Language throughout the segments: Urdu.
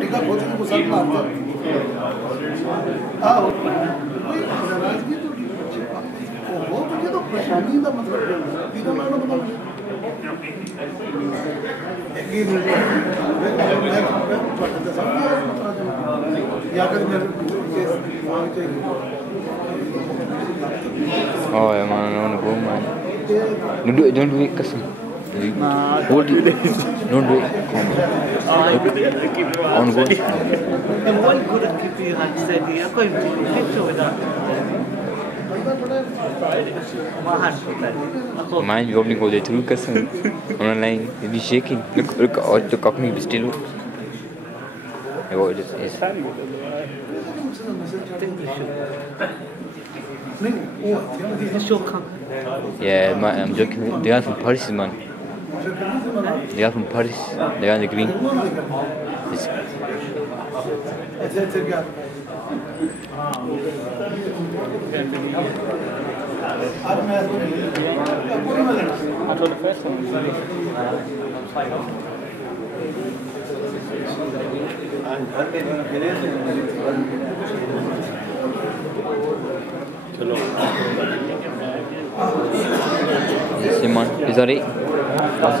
ٹکا کھوتے تو سر مارتا ناراضگی تو وہ مجھے تو پریشانی کا مطلب دیدہ مانا بدل یا کر oh emang non go man don't do it kasih hold it don't do it on go and one couldn't keep you like said I'm going to picture with that mind you only go there through kasih online it is shaking look out the cockney is still is yeah, I'm joking. They are from Paris, man. They are from Paris. They are in the green. Simon, is that it? Boss.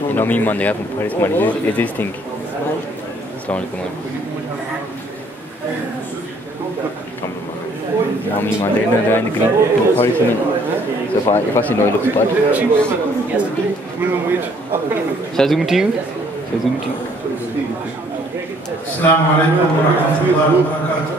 you know me man, they are from Paris man, is this thing. Assalamualaikum man. You know me man, they are in the green from Paris man. So if I see no, it looks bad. Shall I zoom to you? Shall I zoom to you? Assalamualaikum warahmatullahi wabarakatuh.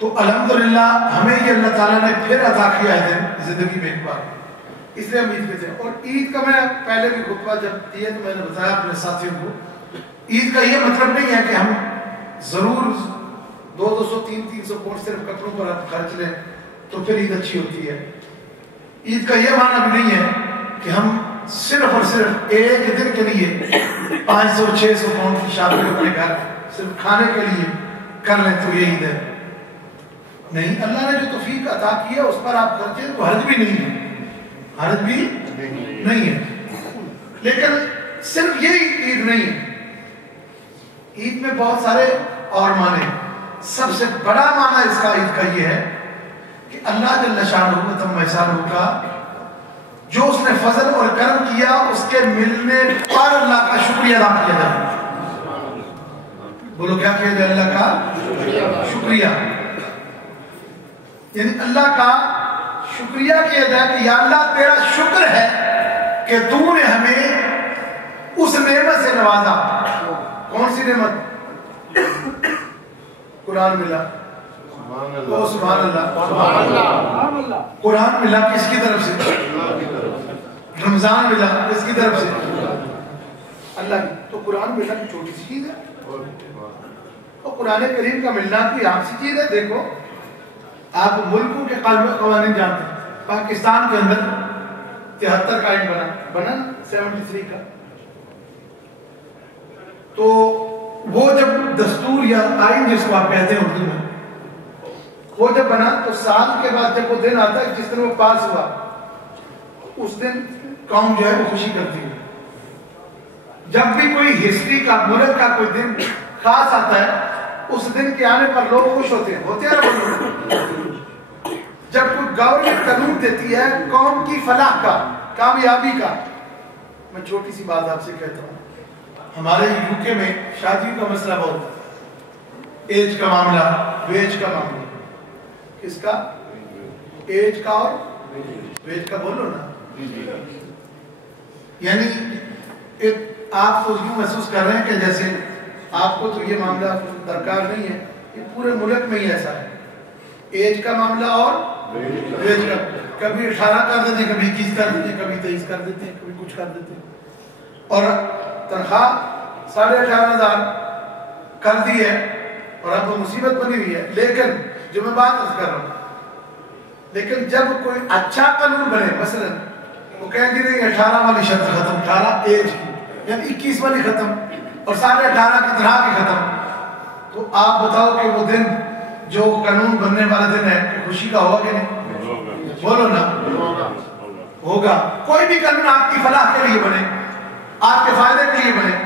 تو الحمدللہ ہمیں یہ اللہ تعالیٰ نے پھر عطا کیا ہے زندگی میں ایک بار، اس لیے ہم عید پہ تھے. اور عید کا میں پہلے بھی خطبہ جب دیا تو میں نے بتایا اپنے ساتھیوں کو، عید کا یہ مطلب نہیں ہے کہ ہم ضرور 200 300 پاؤنڈ صرف کپڑوں پر خرچ لیں تو پھر عید اچھی ہوتی ہے. عید کا یہ معنی بھی نہیں ہے کہ ہم صرف اور صرف ایک دن کے لیے 500-600 پاؤنڈ کی شاپنگ اپنے گھر صرف کھانے کے لیے کر لیں تو یہ عید ہے. نہیں، اللہ نے جو توفیق عطا کی ہے اس پر آپ خرچیں تو حرج بھی نہیں ہے، حرج بھی نہیں ہے. لیکن صرف یہی عید نہیں ہے، عید میں بہت سارے اور معنی. سب سے بڑا معنی اس کا عید کا یہ ہے کہ اللہ جل شانہ تم احسانہ کا جو اس نے فضل اور کرم کیا اس کے ملنے پر اللہ کا شکریہ ادا کیا جائے. بولو کیا کیا جائے؟ اللہ کا شکریہ. یعنی اللہ کا شکریہ کیا جائے کہ یا اللہ تیرا شکر ہے کہ تو نے ہمیں اس نعمت سے نوازا. کون سی نعمت؟ قرآن ملا. تو سبحان اللہ. قرآن ملا کس کی طرف سے؟ رمضان ملا کس کی طرف سے؟ اللہ کی. تو قرآن ملنا کی چھوٹی سی چیز ہے، اور قرآن کریم کا ملنا کوئی عام سی چیز ہے. دیکھو آپ ملکوں کے قوانین جانتے ہیں. پاکستان کے اندر 73 کا آئین بنا 73 کا. تو وہ جب دستور یا آئین جس کو آپ کہتے ہیں اردو میں، وہ جب بنا تو سال کے بعد جب وہ دن آتا ہے جس دن وہ پاس ہوا، اس دن قوم جو ہے وہ خوشی کرتی ہے. جب بھی کوئی ہسٹری کا ملک کا کوئی دن خاص آتا ہے اس دن کے آنے پر لوگ خوش ہوتے ہیں جب کوئی گورنمنٹ قانون دیتی ہے قوم کی فلاح کا، کامیابی کا. میں چھوٹی سی بات آپ سے کہتا ہوں، ہمارے یو کے میں شادیوں کا مسئلہ بہت ہے. ایج کا معاملہ، ویج کا معاملہ. کس کا؟ ایج کا اور ویج کا. بولو نا. یعنی آپ تو یوں محسوس کر رہے ہیں کہ جیسے آپ کو تو یہ معاملہ درکار نہیں ہے. یہ پورے ملک میں ہی ایسا ہے. ایج کا معاملہ اور ویج کا. کبھی 18 کر دیتے ہیں، کبھی 21 کر دیتے ہیں، کبھی 23 کر دیتے ہیں، کبھی کچھ کر دیتے ہیں. اور تنخواہ 18,500 کر دی ہے اور اب وہ مصیبت بنی ہوئی ہے. لیکن جو میں بات کر رہا ہوں، لیکن جب کوئی اچھا قانون بنے، مثلا وہ کہیں گے نہیں 18 والی شرط ختم، 18 ایج کی، یعنی 21 والی ختم اور 18.5 کی طرح کی ختم. تو آپ بتاؤ کہ وہ دن جو قانون بننے والا دن ہے کہ خوشی کا ہوگا کہ نہیں؟ بولو نا. ہوگا. کوئی بھی قانون آپ کی فلاح کے لیے بنے، آپ کے فائدے کے لیے بنے،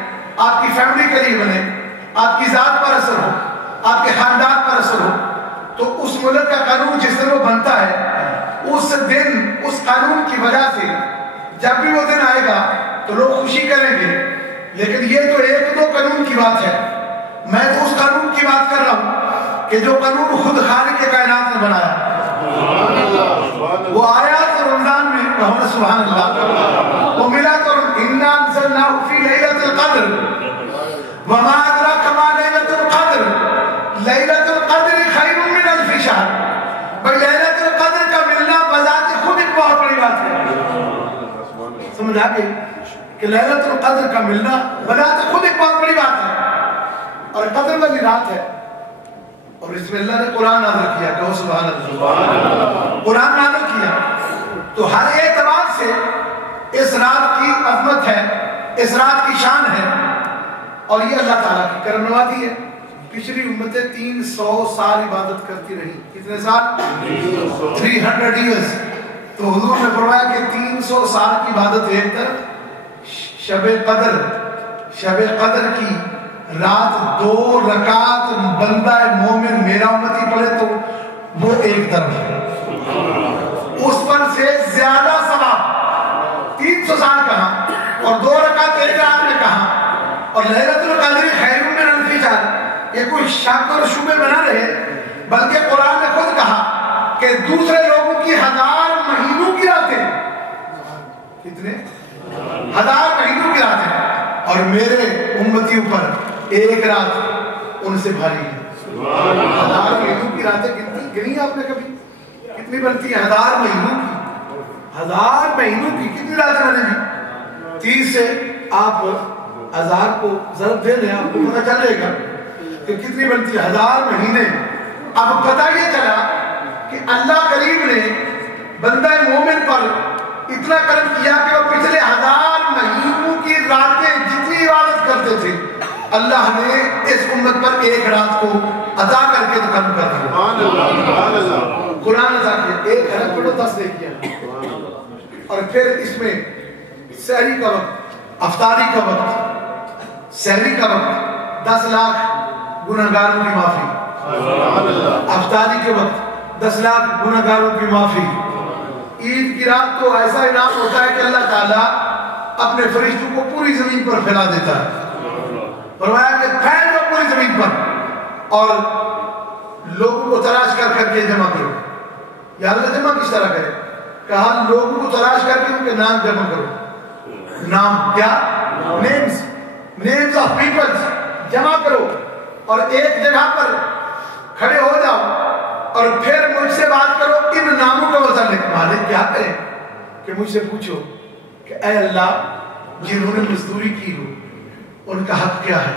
آپ کی فیملی کے لیے بنے، آپ کی ذات پر اثر ہو، آپ کے خاندان پر اثر ہو، تو اس ملک کا قانون جس دن وہ بنتا ہے اس دن اس قانون کی وجہ سے جب بھی وہ دن آئے گا تو لوگ خوشی کریں گے. لیکن یہ تو 1-2 قانون کی بات ہے. میں تو اس قانون کی بات کر رہا ہوں کہ جو قانون خود خالق کے کائنات نے بنایا. وہ آیا تو رمضان میں، کہو سبحان اللہ. وہ ملا تو انا انزلناه فی لیلۃ القدر وما ادراک ما لیلۃ القدر لیلۃ القدر خیر من الف شہر. بھائی لیلۃ القدر کا ملنا بذات خود ایک بہت بڑی بات ہے. سمجھ آ گئی کہ لیلۃ القدر کا ملنا بذات خود ایک بہت بڑی بات ہے اور قدر والی رات ہے. اور اس میں اللہ نے قرآن نازل کیا. کہو سبحان اللہ. قرآن نازل کیا تو ہر اعتبار سے اس رات کی عظمت ہے، اس رات کی شان ہے. اور یہ اللہ تعالیٰ کی کرم نوازی ہے. پچھلی امتیں 300 سال عبادت کرتی رہی. کتنے سال؟ 300 ایئرس. تو حضور نے فرمایا کہ 300 سال کی عبادت ایک طرف، شب قدر کی رات 2 رکعت بندہ مومن میرا امتی پڑھے تو وہ ایک طرف ہے، اس پر سے زیادہ ثواب. 300 سال کہاں اور 2 رکعت ایک رات میں کہاں. اور لیلۃ القدر خیر من الف شہر. یہ کوئی شک اور شبہ بنا رہے، بلکہ قرآن نے خود کہا کہ دوسرے لوگوں کی 1000 مہینوں کی راتیں، کتنے 1000 مہینوں کی راتیں، اور میرے امتیوں پر ایک رات ان سے بھاری ہے. 1000 مہینوں کی راتیں گنی آپ نے کبھی؟ کتنی بنتی ہیں؟ 1000 مہینوں کی. 1000 مہینوں کی کتنی راتیں بنے گی؟ 30 سے آپ 1000 کو ضرب دے لیں، آپ کو پتہ چل جائے گا کہ کتنی بنتی ہے. 1000 مہینے. اب پتہ یہ چلا کہ اللہ کریم نے بندہ مومن پر اتنا کرم کیا کہ وہ پچھلے 1000 مہینوں کی راتیں جتنی عبادت کرتے تھے اللہ نے اس امت پر ایک رات کو عطا کر کے تو کرم کر دیا. قرآن عطا کیا. 1 ارب پڑھو 10 نے کیا. اور پھر اس میں سحری کا وقت، افطاری کا وقت، سحری کا وقت 10 لاکھ گناہگاروں کی معافی. افطاری کے وقت 10 لاکھ گناہگاروں کی معافی. عید کی رات تو ایسا انعام ہوتا ہے کہ اللہ تعالیٰ اپنے فرشتوں کو پوری زمین پر پھیلا دیتا ہے. فرمایا کہ پھیل دو پوری زمین پر اور لوگوں کو تلاش کر کے جمع کرو. یا اللہ جمع کس طرح کرے؟ کہا لوگوں کو تلاش کر کے ان کے نام جمع کرو. نام کیا؟ نیمز آف پیپلز جمع کرو اور ایک جگہ پر کھڑے ہو جاؤ اور پھر مجھ سے بات کرو ان ناموں کا متعلق. مالک کیا کرے کہ مجھ سے پوچھو کہ اے اللہ جنہوں نے مزدوری کی ہو ان کا حق کیا ہے،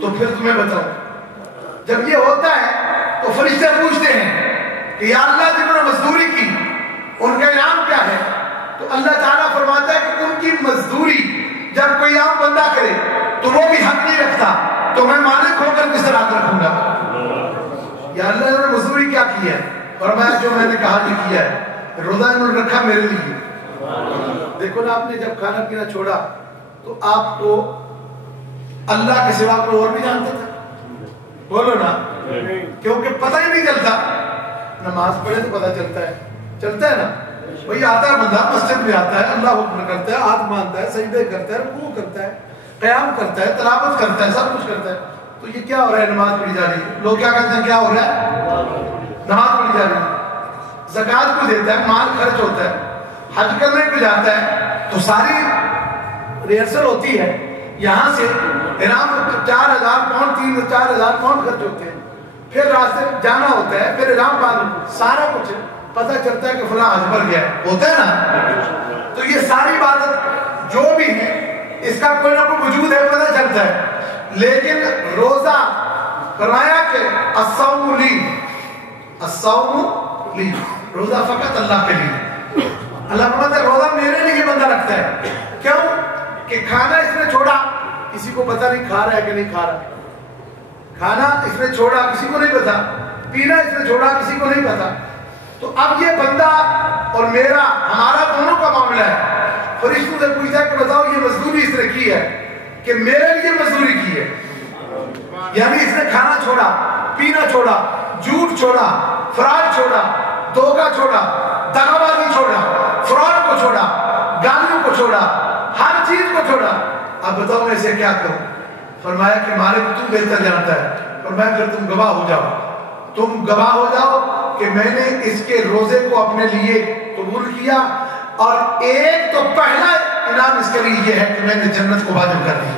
تو پھر تمہیں بتاؤ. جب یہ ہوتا ہے تو فرشتے پوچھتے ہیں کہ یا اللہ جنہوں نے مزدوری کی ان کا انعام کیا ہے؟ تو اللہ تعالیٰ فرماتا ہے کہ ان کی مزدوری جب کوئی عام بندہ کرے تو وہ بھی حق نہیں رکھتا تو میں مالک ہو کر کس طرح رکھوں گا؟ یا اللہ انہوں نے مزدوری کیا کی ہے؟ فرمایا جو میں نے کہا کہ کیا ہے. روزہ انہوں نے رکھا میرے لیے. دیکھو نا آپ نے جب کھانا پینا چھوڑا تو آپ کو اللہ کے سوا کوئی اور بھی جانتا تھا؟ بولو نا. کیونکہ پتہ ہی نہیں چلتا. نماز پڑھے تو پتہ چلتا ہے نا. وہی آتا ہے بندہ مسجد میں آتا ہے، اللہ حکم کرتا ہے، ہاتھ باندھتا ہے، سجدے کرتا ہے، رکوع کرتا ہے، قیام کرتا ہے، تلاوت کرتا ہے، سب کچھ کرتا ہے. تو یہ کیا ہو رہا ہے؟ نماز پڑھی جا رہی ہے. لوگ کیا کہتے ہیں کیا ہو رہا ہے؟ نماز پڑھی جا رہی ہے. زکوٰۃ کو دیتا ہے، مال خرچ ہوتا ہے، حج کرنے کو جاتا ہے تو ساری ریہرسل ہوتی ہے. یہاں سے ایران میں 4000 پاؤنڈ 4000 پاؤنڈ خرچ ہوتے ہیں. پھر راستے جانا ہوتا ہے، پھر ایران بعد سارا کچھ پتہ چلتا ہے کہ فلاں حج پر گیا ہوتا ہے نا. تو یہ ساری عبادت جو بھی ہے اس کا کوئی نہ کوئی وجود ہے، پتہ چلتا ہے. لیکن روزہ فرمایا کہ الصوم لی، روزہ فقط اللہ کے لیے. اللہ فرماتا ہے روزہ میرے لیے بندہ رکھتا ہے. کیوں؟ کہ کھانا اس نے چھوڑا، کسی کو پتہ نہیں کھا رہا ہے کہ نہیں کھا رہا. کھانا اس نے چھوڑا، کسی کو نہیں پتا. پینا اس نے چھوڑا، کسی کو نہیں پتا. تو اب یہ بندہ اور میرا ہمارا دونوں کا معاملہ ہے. فرشتوں سے پوچھتا ہے کہ بتاؤ یہ مزدوری اس نے کی ہے کہ میرے لیے مزدوری کی ہے. یعنی اس نے کھانا چھوڑا، پینا چھوڑا، جھوٹ چھوڑا، فراڈ چھوڑا، دھوکہ چھوڑا، دغا بازی چھوڑا، فراڈ کو چھوڑا، گالیوں کو چھوڑا، ہر چیز کو چھوڑا. اب بتاؤ میں اسے کیا کروں؟ فرمایا کہ مالک تو بہتر جانتا ہے. فرمایا پھر تم گواہ ہو جاؤ. تم گواہ ہو جاؤ کہ میں نے اس کے روزے کو اپنے لیے قبول کیا اور ایک تو پہلا انعام اس کے لیے یہ ہے کہ میں نے جنت کو واجب کر دی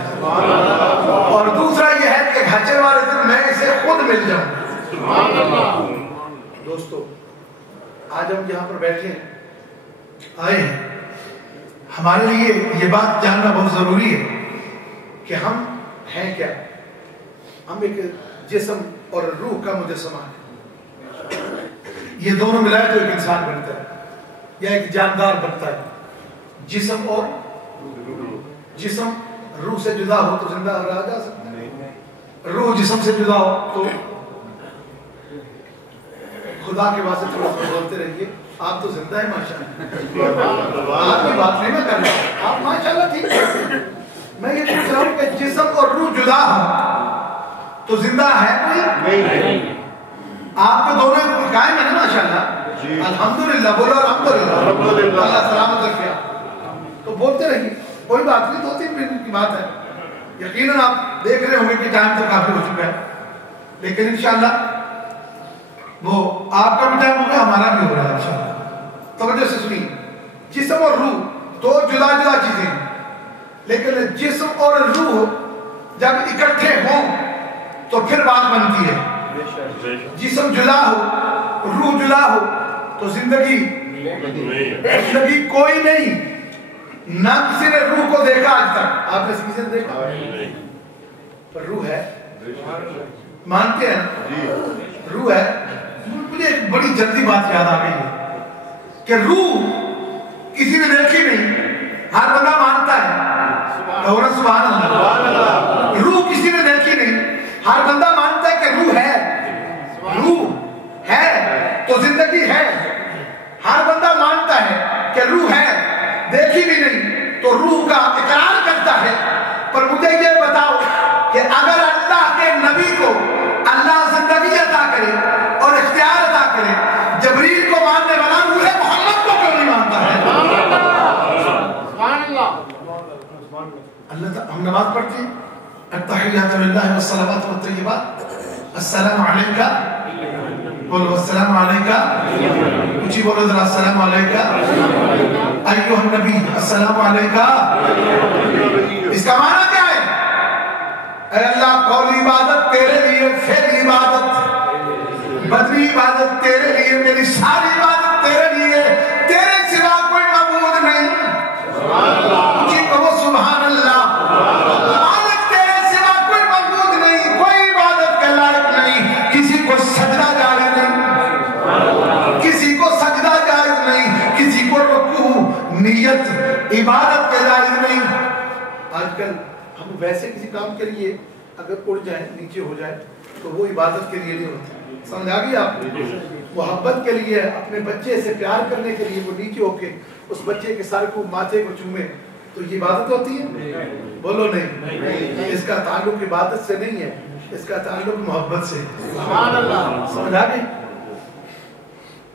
اور دوسرا یہ ہے کہ حشر والے دن میں اسے خود مل جاؤں. دوستو آج ہم یہاں پر بیٹھے ہیں، آئے ہیں، ہمارے لیے یہ بات جاننا بہت ضروری ہے کہ ہم ہیں کیا. ہم ایک جسم اور روح کا مجسمہ ہے. یہ دونوں ملائے تو ایک انسان بنتا ہے یا ایک جاندار بنتا ہے. جسم اور جسم روح سے جدا ہو تو زندہ رہا جا سکتا ہے. روح جسم سے جدا ہو تو خدا کے واسطے تھوڑا سا بولتے رہیے. آپ تو زندہ ہے ماشاءاللہ. آپ کی بات نہیں میں کر رہا ہوں، آپ ماشاءاللہ ٹھیک ہے. میں یہ پوچھ رہا ہوں کہ جسم اور روح جدا ہو تو زندہ ہے کوئی نہیں. آپ کو دونوں قائم ہے نا ماشاءاللہ. الحمدللہ بولو الحمدللہ. اللہ سلامت رکھے. تو بولتے رہیے، کوئی بات نہیں. 2-3 منٹ کی بات ہے. یقیناً آپ دیکھ رہے ہوں گے کہ ٹائم تو کافی ہو چکا ہے، لیکن انشاءاللہ وہ آپ کا بھی ٹائم ہوگا، ہمارا بھی ہو رہا ہے انشاءاللہ. توجہ سے سنیے. جسم اور روح دو جدا جدا چیزیں ہیں، لیکن جسم اور روح جب اکٹھے ہوں تو پھر بات بنتی ہے. جسم جلا ہو, روح جلا ہو تو زندگی کوئی نہیں. نہ کسی نے روح کو دیکھا آج تک. آپ نے کسی نے دیکھا؟ پر روح ہے. مانتے ہیں روح ہے. مجھے ایک بڑی جلدی بات یاد آ گئی ہے کہ روح کسی نے دیکھی نہیں, ہر بندہ مانتا ہے. اور سبحان اللہ. روح کسی نے دیکھی نہیں, ہر بندہ مانتا ہے کہ روح ہے. روح ہے تو زندگی ہے. ہر بندہ مانتا ہے کہ روح ہے, دیکھی بھی نہیں تو روح کا اقرار کرتا ہے. پر مجھے یہ بتاؤ کہ اگر اللہ کے نبی کو اللہ زندگی عطا کرے اور اختیار عطا کرے, جبریل کو ماننے والا روح محمد کو کیوں نہیں مانتا ہے؟ اللہ تعالیٰ. ہم نماز پڑھتے ہیں التحیات للہ والصلوات والطیبات, السلام علیکہ, بولو السلام علیکہ, اونچی بولو ذرا السلام علیکہ ایھا النبی, السلام علیکہ. اس کا معنی کیا ہے؟ اے اللہ, قولی عبادت تیرے لیے, فعل عبادت, بدنی عبادت تیرے لیے, میری ساری عبادت تیرے لیے, تیرے سوا کوئی معبود نہیں. اونچی کہو سبحان اللہ. عبادت تیرے سوا کوئی معبود نہیں, کوئی عبادت کے لائق نہیں. کسی کو سجدہ جائز نہیں, کسی کو سجدہ جائز نہیں, کسی کو رکوع نیت عبادت کے جائز نہیں. آج کل ہم ویسے کسی کام کے لیے اگر اڑ جائیں, نیچے ہو جائیں, تو وہ عبادت کے لیے نہیں ہوتا. سمجھ آ گئی آپ؟ محبت کے لیے, اپنے بچے سے پیار کرنے کے لیے وہ نیچے ہو کے اس بچے کے سر کو, ماتھے کو چومے, تو یہ عبادت ہوتی ہے؟ بولو نہیں. اس کا تعلق عبادت سے نہیں ہے, اس کا تعلق محبت سے. سمجھ آ گئی؟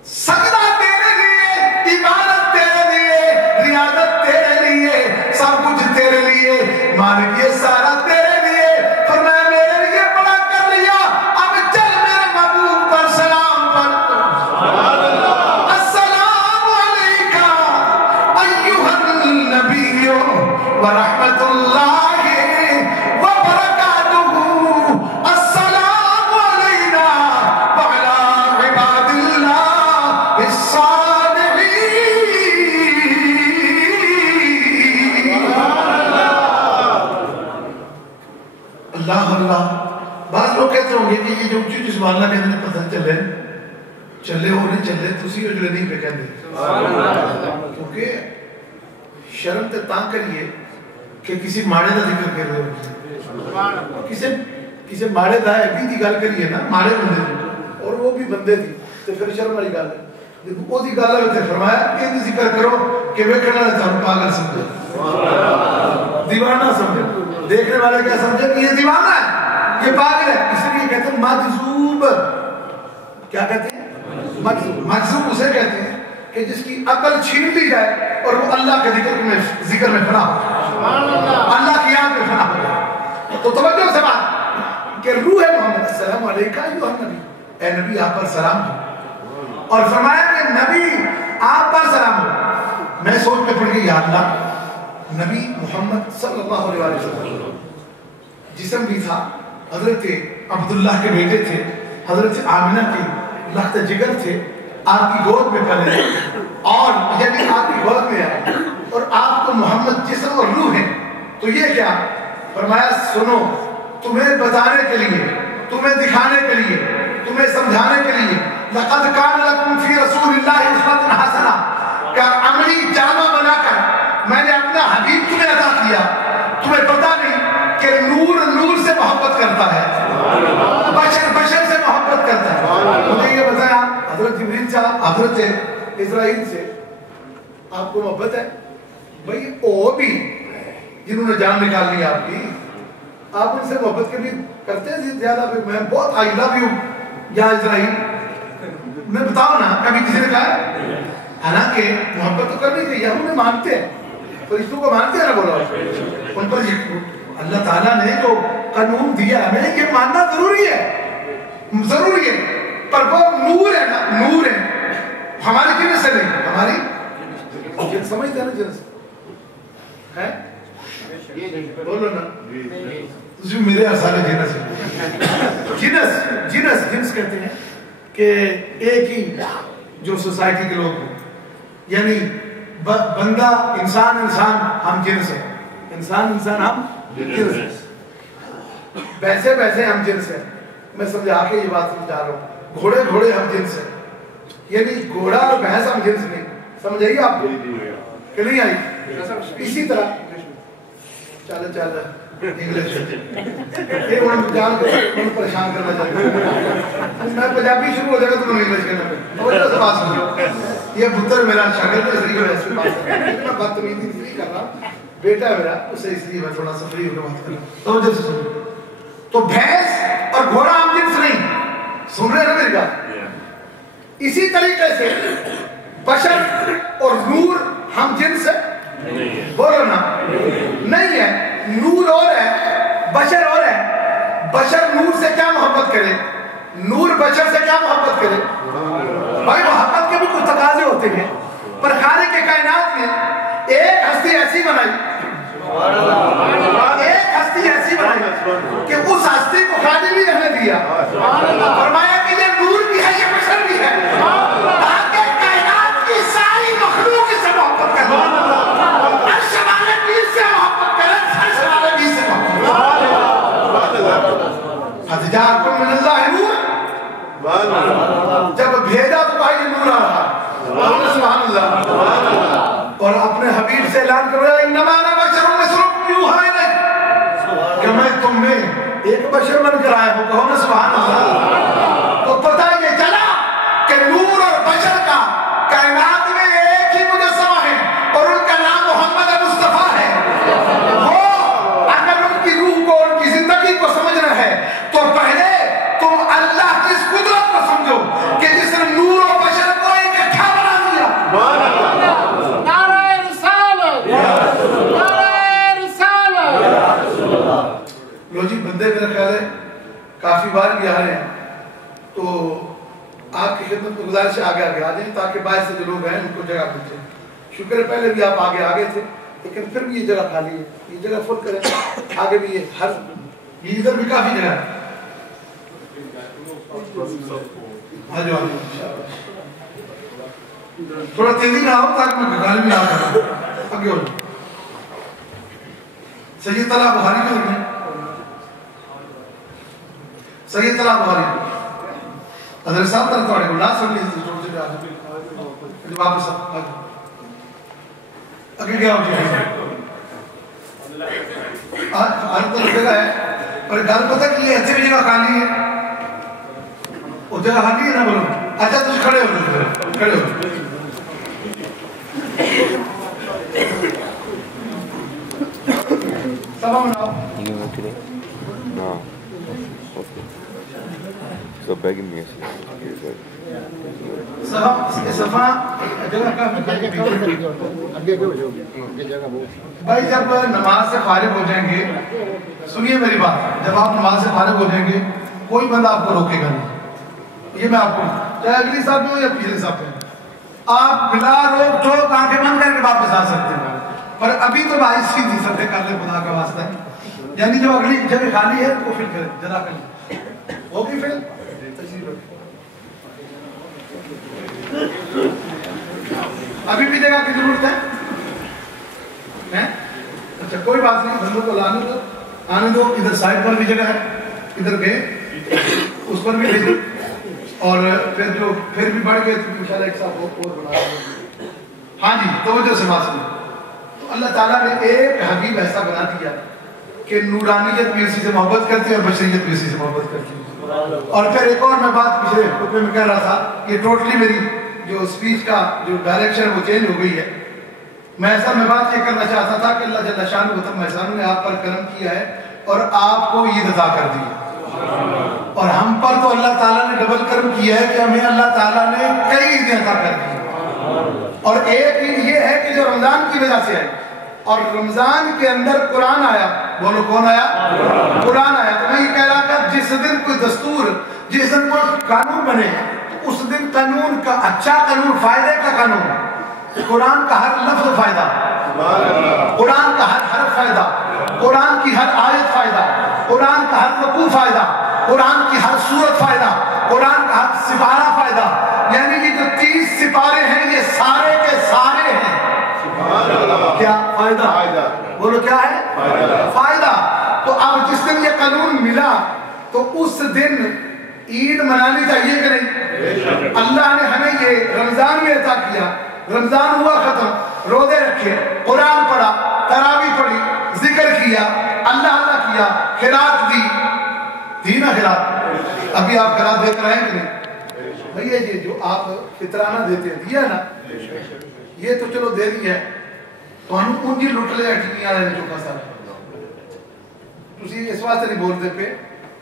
سجدہ تیرے لیے, عبادت تیرے لیے, ریاضت تیرے لیے, سب کچھ تیرے لیے, مالک یہ سارا تیرے لیے. فرمایا میرے لیے بڑا کر لیا, اب چل میرے محبوب پر سلام پڑھ. السلام علیکہ ایھا النبی ورحمۃ اللہ وبرکاتہ, السلام علینا وعلی عباد اللہ الصالحین. اللہ اللہ. بعض لوگ کہتے ہوں گے کہ یہ جو اونچی اونچی سبحان اللہ کہتے ہیں پتہ چلے چلے ہو نہیں چلے, تسی اجلے نہیں پہ کہتے. کیونکہ شرم تے تاں کریے کہ کسی ماڑے دا ذکر کر رہے ہو, کسی ماڑے دا ہے بھی دی گل کریے نا, ماڑے بندے دی, اور وہ بھی بندے دی, تو پھر شرم والی گل ہے. وہ دی گل ہے, فرمایا کہ ذکر کرو کہ ویکھنے والے تھانوں پاگل سمجھے, دیوانہ سمجھے. دیکھنے والے کیا سمجھے کہ یہ دیوانہ ہے, یہ پاگل ہے. اس لیے کہتے ہیں مجذوب. کیا کہتے ہیں؟ مجذوب اسے کہتے ہیں کہ جس کی عقل چھین لی جائے اور وہ اللہ کے ذکر میں فنا ہو جائے, اللہ کی یاد میں فنا ہو جائے. تو توجہ سے بات کہ روح محمد, السلام علیکہ ایھا النبی, اے نبی آپ پر سلام ہو. اور فرمایا کہ نبی آپ پر سلام ہو. میں سوچ میں پڑ گئی, یا اللہ, نبی محمد صلی اللہ علیہ وسلم جسم بھی تھا, حضرت عبداللہ کے بیٹے تھے, حضرت آمنہ کے لخت جگر تھے, آپ کی گود میں پلے, اور یعنی آپ کی گود میں آئے, اور آپ کو محمد جسم اور روح ہے. تو یہ کیا؟ فرمایا سنو, تمہیں بتانے کے لیے, تمہیں دکھانے کے لیے, تمہیں سمجھانے کے لیے, لقد کان لکم فی رسول اللہ اسوۃ حسنہ کا عملی جامہ بنا کر میں نے اپنا حبیب تمہیں عطا کیا. تمہیں پتا نہیں کہ نور نور سے محبت کرتا ہے, بشر بشر سے محبت کرتا ہے. مجھے یہ بتایا حضرت جبریل صاحب حضرت اسرائیل سے آپ کو محبت ہے بھائی, وہ بھی جنہوں نے جان نکال لی آپ کی, آپ ان سے محبت کبھی کرتے ہیں زیادہ؟ میں بہت آئی لو یو یا اسرائیل, میں بتاؤ نا کبھی کسی نے کہا؟ حالانکہ محبت تو کرنی چاہیے, ہم انہیں مانتے ہیں, فرشتوں کو مانتے ہیں نا, بولو ان پر اللہ تعالیٰ نے جو قانون دیا ہمیں یہ ماننا ضروری ہے, ضروری ہے. پر وہ نور ہے نا, نور ہے, ہماری جنس سے نہیں, ہماری جنس سمجھتے ہیں نا, جنس ہے, بولو نا, میرے ارسالے جنس ہے. جنس کہتے ہیں کہ ایک ہی جو سوسائٹی کے لوگ ہیں، یعنی بندہ انسان ہم جنس ہے، انسان ہم جنس ہے، ویسے ہم جنس ہے. میں سمجھا کے یہ بات سمجھا رہا ہوں. گھوڑے ہم جنس ہے، یعنی گھوڑا اور بھینس ہم جنس نہیں. سمجھ آئی آپ کو کہ نہیں آئی؟ اسی طرح چل انگلش پریشان کرنا چاہتا ہوں. میں پنجابی شروع ہو جائے گا تو میں انگلش کرنا یہ پتر میرا شاگرد ہے، اس لیے میں بدتمیزی نہیں کر رہا. بیٹا میرا اسے اس لیے میں تھوڑا سا فری ہو کے بات کر رہا ہوں. تو بھینس اور گھوڑا ہم جنس نہیں. سن رہے ہیں نا میری بات؟ اسی طریقے سے بشر اور نور ہم جنس ہے. بولو نا، نہیں ہے. نور اور ہے، بشر اور ہے. بشر نور سے کیا محبت کرے، نور بشر سے کیا محبت کرے؟ بھائی محبت کے بھی کچھ تقاضے ہوتے ہیں. پر خالق کے کائنات نے ایک ہستی ایسی بنائی کہ اس ہستی کو خالی بھی رہنے دیا. فرمایا کہ یہ نور بھی ہے، یہ بشر بھی ہے، تاکہ کائنات کی ساری مخلوق سے محبت کرے. عرش والے بھی اس سے محبت کرے، فرش والے بھی اس سے محبت کرے. قد جاءکم من اللہ نور. جب بھیجا تو بھائی نور آ رہا. سبحان اللہ. اور اپنے حبیب سے اعلان کرو انما انا بشر مثلکم یوحی الی، کہ میں تم میں ایک بشر بن کر آیا ہوں. کہو نا سبحان اللہ. تو پتہ یہ چلا کہ نور اور بشر کا کائنات میں ایک ہی مجسمہ ہے اور ان کا نام محمد مصطفیٰ ہے. وہ اگر ان کی روح کو، ان کی زندگی کو سمجھنا ہے تو پہلے تم اللہ کی اس قدرت کو سمجھو کہ جس نے نور اور بشر کو اکٹھا بنا دیا. لو جی بندے میرا خیال ہے کافی بار بھی آ رہے ہیں، تو آپ کی خدمت کو گزارش ہے آگے آ جائیں تاکہ باہر سے جو لوگ ہیں ان کو جگہ مل جائے. شکر ہے پہلے بھی آپ آگے تھے لیکن پھر بھی یہ جگہ خالی ہے. یہ جگہ فل کریں. آگے بھی یہ ادھر بھی کافی جگہ ہے. تھوڑا تیزی نہ ہو تاکہ میں گالی بھی نہ کروں. آگے ہو سید طلحہ بخاری کو دیکھیں. سید طلحہ بخاری حضرت صاحب طرح توڑے کو نا سنگی سے چھوڑ سے آگے واپس آگے گیا ہو جائے. ہر طرف جگہ ہے اور گل پتہ کہ یہ ایسے بھی جگہ خالی ہے. وہ جگہ خالی ہے نا بولو. اچھا تجھ کھڑے ہو، کھڑے ہو. سبا مناؤ. No. Okay. So begging me. صفا جگہ کا بھائی جب نماز سے فارغ ہو جائیں گے، سنیے میری بات، جب آپ نماز سے فارغ ہو جائیں گے کوئی بندہ آپ کو روکے گا نہیں. یہ میں آپ کو چاہے اگلی صاحب میں ہو یا پچھلے صاحب میں، آپ بلا روک ٹوک آنکھیں بند کر کے واپس آ سکتے ہیں. پر ابھی تو بھائی سیدھی سطح کر لے خدا کا واسطہ ہے. یعنی جو اگلی جگہ خالی ہے وہ فل کرے جدا کر لیں. ہوگی فل ابھی بھی جگہ کی ضرورت ہے. اچھا کوئی بات نہیں، بندوں کو لانے دو، آنے دو. ادھر سائڈ پر بھی جگہ ہے، ادھر گئے اس پر بھی بھیجو. اور پھر جو پھر بھی بڑھ گئے تو انشاءاللہ ایک ساتھ اور بنا دیں. ہاں جی توجہ سے بات سنو. تو اللہ تعالیٰ نے ایک حبیب ایسا بنا دیا کہ نورانیت بھی اسی سے محبت کرتی ہے اور بشریت بھی اسی سے محبت کرتی ہے. اور پھر ایک اور میں بات پچھلے خطبے میں کہہ رہا تھا، یہ ٹوٹلی میری جو اسپیچ کا جو ڈائریکشن ہے وہ چینج ہو گئی ہے. میں ایسا میں بات یہ کرنا چاہتا تھا کہ اللہ جل شانہ و تعالیٰ نے آپ پر کرم کیا ہے اور آپ کو عید عطا کر دی. اور ہم پر تو اللہ تعالیٰ نے ڈبل کرم کیا ہے کہ ہمیں اللہ تعالیٰ نے کئی عیدیں عطا کر دی. اور ایک عید یہ ہے کہ جو رمضان کی وجہ سے ہے، اور رمضان کے اندر قرآن آیا. بولو کون آیا؟ قرآن آیا. تو میں یہ کہہ رہا تھا جس دن کوئی دستور، جس دن کوئی قانون بنے اس دن قانون کا اچھا قانون، فائدے کا قانون، قرآن کا ہر لفظ فائدہ، قرآن کا ہر حرف فائدہ، قرآن کی ہر آیت فائدہ، قرآن کا ہر رکوع فائدہ، قرآن کی ہر سورت فائدہ، قرآن کا ہر سپارہ فائدہ، یعنی یہ جو 30 سپارے ہیں یہ سارے کے سارے ہیں کیا فائدہ؟ بولو کیا ہے فائدہ۔ تو اب جس دن یہ قانون ملا تو اس دن عید منانی چاہیے کہ نہیں؟ اللہ نے ہمیں یہ رمضان میں عطا کیا، رمضان ہوا ختم، روزے رکھے، قرآن پڑھا، تراویح پڑھی، ذکر کیا، اللہ اللہ کیا، خیرات دی نا خیرات۔ ابھی آپ خیرات دیکھ رہے ہیں کہ نہیں؟ بھئی یہ جو آپ فطرانہ دیتے ہیں دیا نا، یہ تو چلو دے دی ہے تو ہم ان کی لٹ لے ٹی وی والے نے چوکا سارا تسی اس واسطے نہیں بولتے پہ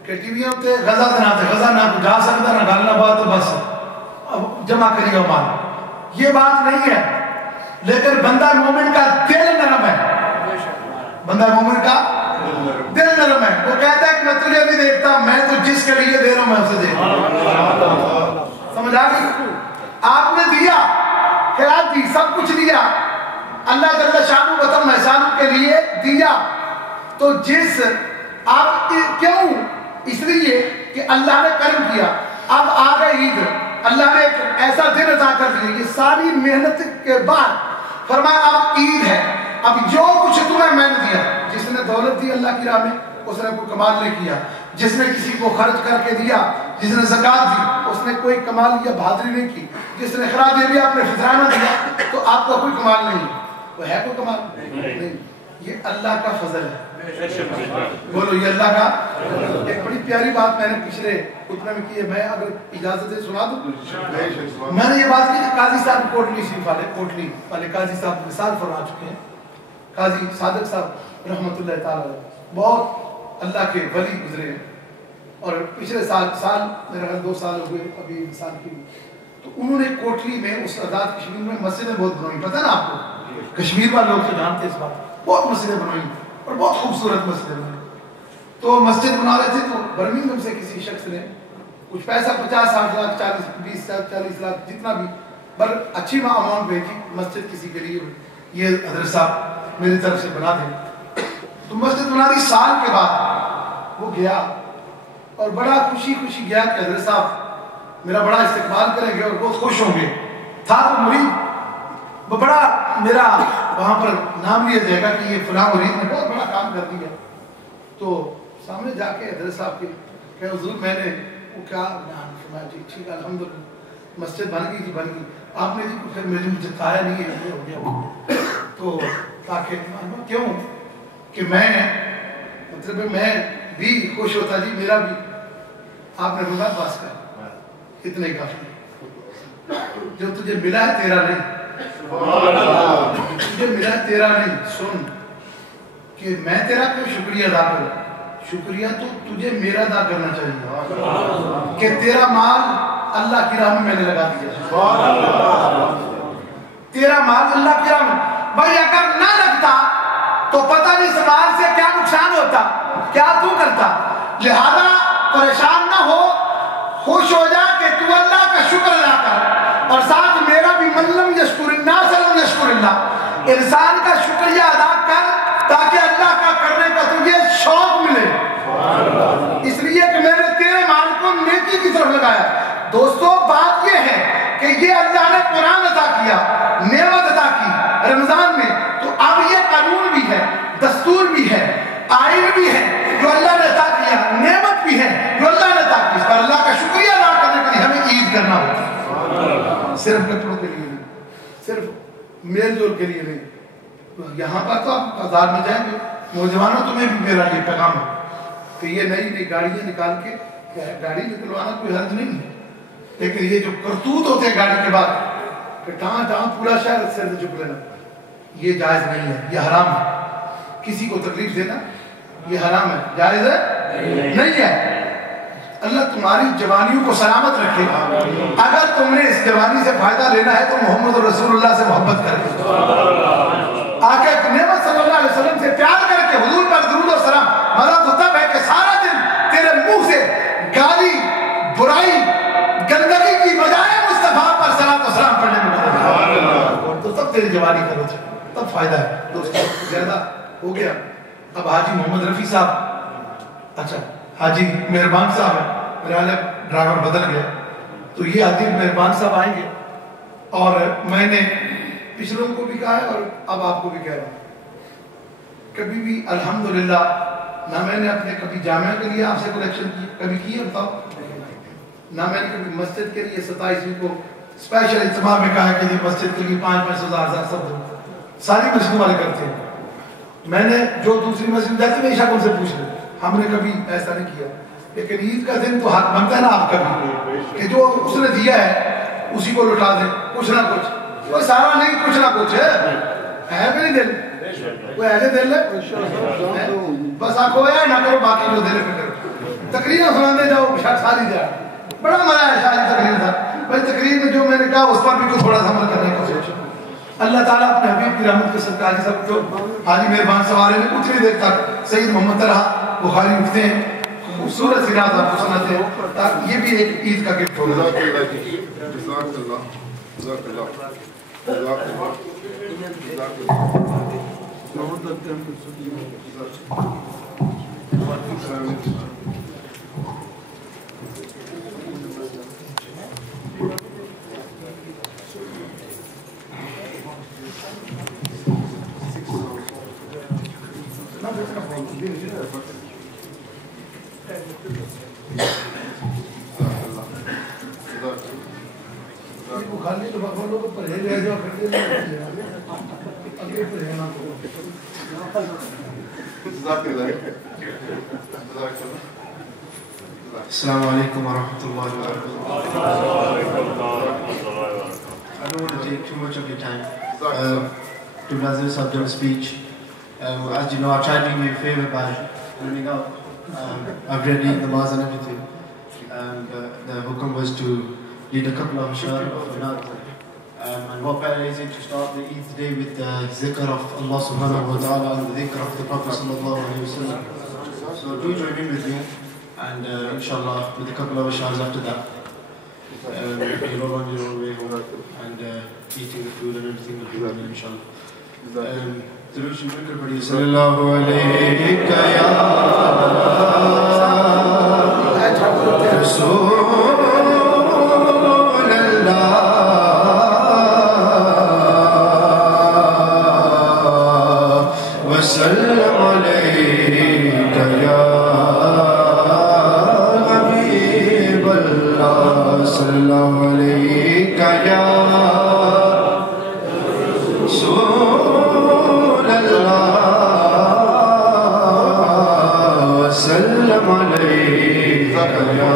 کہ ٹی وی ہوتے غزہ دناتے، غزہ نہ جا سکتا نہ گالنا بات تو بس جمع کری گا مال، یہ بات نہیں ہے۔ لیکن بندہ مومن کا دل نرم ہے، بندہ مومن کا دل نرم ہے، وہ کہتا ہے کہ میں تجھے نہیں دیکھتا، میں تو جس کے لیے دے رہا ہوں میں اسے دے رہا ہوں۔ سمجھ آ گئی؟ آپ نے دیا، خیرات دی، سب کچھ دیا، اللہ جل شانہ وتعالی احسان کے لیے دیا، تو جس آپ کیوں؟ اس لیے کہ اللہ نے کرم کیا۔ اب آ گئے عید، اللہ نے ایک ایسا دن عطا کر دیا، یہ ساری محنت کے بعد فرمایا اب عید ہے، اب جو کچھ تمہیں میں نے دیا، جس نے دولت دی اللہ کی راہ میں اس نے کوئی کمال نہیں کیا، جس نے کسی کو خرچ کر کے دیا، جس نے زکات دی اس نے کوئی کمال یا بہادری نہیں کی، جس نے خراج دے دیا، آپ نے فطرانہ دیا، تو آپ کا کوئی کمال نہیں، وہ ہے کوئی کمال نہیں، یہ اللہ کا فضل ہے۔ بولو یہ اللہ کا۔ ایک بڑی پیاری بات میں نے پچھلے خطبے میں کی ہے، میں اگر اجازت ہے سنا دوں۔ میں نے یہ بات کی کہ قاضی صاحب کوٹلی شریف والے، کوٹلی والے قاضی صاحب مثال فرما چکے ہیں، قاضی صادق صاحب رحمۃ اللہ تعالی بہت اللہ کے ولی گزرے ہیں، اور پچھلے سال میرا 2 سال ہو گئے ابھی مثال کی، تو انہوں نے کوٹلی میں اس آزاد کشمیر میں مسجدیں بہت بنوائی، پتہ نا آپ کو، کشمیر والے لوگ تو جانتے اس بات، بہت مسجدیں بنوائی اور بہت خوبصورت مسجدیں بنوائی۔ تو مسجد بنا رہے تھے تو برمنگھم سے کسی شخص نے کچھ پیسہ 50-60 لاکھ 40 لاکھ جتنا بھی پر اچھی اماؤنٹ بھیجی مسجد کسی کے لیے، یہ حضرت صاحب میری طرف سے بنا دیں۔ تو مسجد بنا دی، سال کے بعد وہ گیا اور بڑا خوشی گیا کہ حضرت صاحب میرا بڑا استقبال کریں گے اور بہت خوش ہوں گے، تھا تو مرید، وہ بڑا میرا وہاں پر نام لیا جائے گا کہ یہ فلاں مرید نے بہت بڑا کام کر دیا۔ تو سامنے جا کے حضرت صاحب کے کہ حضور میں نے وہ کیا بیان فرمایا، جی ٹھیک ہے الحمدللہ مسجد بن گئی، جی بن گئی، آپ نے جی پھر مجھے کہا نہیں ہے یہ ہو گیا، تو تاکہ کیوں کہ میں مطلب میں بھی خوش ہوتا، جی میرا بھی، آپ نے بولا بس کر اتنے کافی، جو تجھے ملا ہے تیرا نہیں، تجھے ملا ہے تیرا نہیں، سن کہ میں تیرا کیوں شکریہ ادا کروں، شکریہ تو تجھے میرا ادا کرنا چاہیے کہ تیرا مال اللہ کی راہ میں نے لگا دیا، تیرا مال اللہ کی راہ میں۔ بھائی اگر نہ لگتا تو پتہ نہیں اس مال سے کیا نقصان ہوتا، کیا تو کرتا، لہذا پریشان نہ ہو، خوش ہو جا کہ تو اللہ کا شکر ادا کر، اور ساتھ میرا بھی من لم یشکر الناس لم یشکر اللہ، انسان کا شکریہ ادا کر تاکہ اللہ کا کرنے کا تجھے شوق ملے، اس لیے کہ میں نے تیرے مال کو نیکی کی طرف لگایا۔ دوستو بات یہ ہے کہ یہ اللہ نے قرآن عطا کیا، نعمت عطا کی رمضان میں، تو اب یہ قانون بھی ہے، دستور بھی ہے، آئین بھی ہے جو اللہ نے عطا کیا، نعمت بھی ہے جو اللہ نے عطا کی، اس پر اللہ کا شکریہ ادا کرنے کے لیے ہمیں عید کرنا ہوگا، صرف کپڑوں کے لیے نہیں، صرف میل جول کے لیے نہیں۔ یہاں پر تو آپ بازار میں جائیں گے، نوجوانوں تمہیں بھی میرا یہ پیغام ہے کہ یہ نئی گاڑیاں نکال کے، گاڑی نکلوانا کوئی حرج نہیں ہے، لیکن یہ جو کرتوت ہوتے ہیں گاڑی کے بعد کہ ٹہاں پورا شہر سر سے چک لینا، یہ جائز نہیں ہے، یہ حرام ہے، کسی کو تکلیف دینا یہ حرام ہے، جائز ہے نہیں ہے۔ اللہ تمہاری جوانیوں کو سلامت رکھے، اگر تم نے اس جوانی سے فائدہ لینا ہے تو محمد رسول اللہ سے محبت کر کے، آقا نعمت صلی اللہ علیہ وسلم سے پیار کر کے، حضور پر درود و سلام، مرا تو تب ہے کہ سارا دن تیرے منہ سے گالی، برائی، گندگی کی بجائے مصطفیٰ پر صلاۃ و سلام پڑھنے میں مدد، تو تب تیری جوانی کرو، تب فائدہ ہے۔ دوستو زیادہ ہو گیا، اب حاجی محمد رفیع صاحب، اچھا حاجی مہربان صاحب ہیں، میرا خیال ہے ڈرائیور بدل گیا، تو یہ عادل مہربان صاحب آئیں گے. اور میں نے پچھلوں کو بھی کہا ہے اور اب آپ کو بھی کہہ رہا ہوں، کبھی بھی الحمدللہ نہ میں نے اپنے کبھی جامعہ کے لیے آپ سے کلیکشن کی، کبھی کی ہے بتاؤ؟ نہ میں نے کبھی مسجد کے لیے 27ویں کو اسپیشل اجتماع میں کہا کہ مسجد کے لیے 500 ہزار سب دو، ساری مسجدوں والے کرتے ہیں. میں نے جو دوسری مسجد جاتی میں عشاء ان سے پوچھ لیں، ہم نے کبھی ایسا نہیں کیا. لیکن عید کا دن تو حق بنتا ہے نا آپ کا بھی کہ جو اس نے دیا ہے اسی کو لوٹا دیں، کچھ نہ کچھ. وہ سارا نہیں، کچھ نہ کچھ ہے بھی نہیں دل، کوئی ایسے دل ہے بس آپ کو نہ کرو، باقی جو دل پہ کرو. تقریر سناتے جاؤ ساری جائے، بڑا مزہ ہے شاید تقریر تھا. بھائی تقریر میں جو میں نے کہا اس پر بھی کچھ تھوڑا سا عمل کرنے کی کوشش. اللہ تعالیٰ اپنے حبیب کی رحمت کے صدقہ حاجی صاحب جو حاجی مہربان سوارے میں اتنی دیر تک سید محمد طلحہ بخاری اٹھتے ہیں، خوبصورت سراج آپ کو سناتے ہیں، تاکہ یہ بھی ایک عید کا گفٹ ہوگا. السلام علیکم ورحمۃ اللہ وبرکاتہ. I don't want to take too much of your time. To Brazil's have done a speech. As you know, I tried doing you a favor by running out. I've read Eid namaz and everything. And the hukam was to lead a couple of ashar of Anad. And what better is it to start the Eid day with the zikr of Allah subhanahu wa ta'ala and the dhikr of the Prophet sallallahu alayhi wa sallam. So do join in with me. And inshallah, with a couple of ashars after that, you're all on your own way home and eating the food and everything will be done, inshallah. Durood Sharif zikr padhiye. Sallallahu alayka ya Rasool Allah wa sallam alayka ya sallallahu alayka ya Rasool Allah wa sallam alayka ya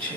6।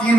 3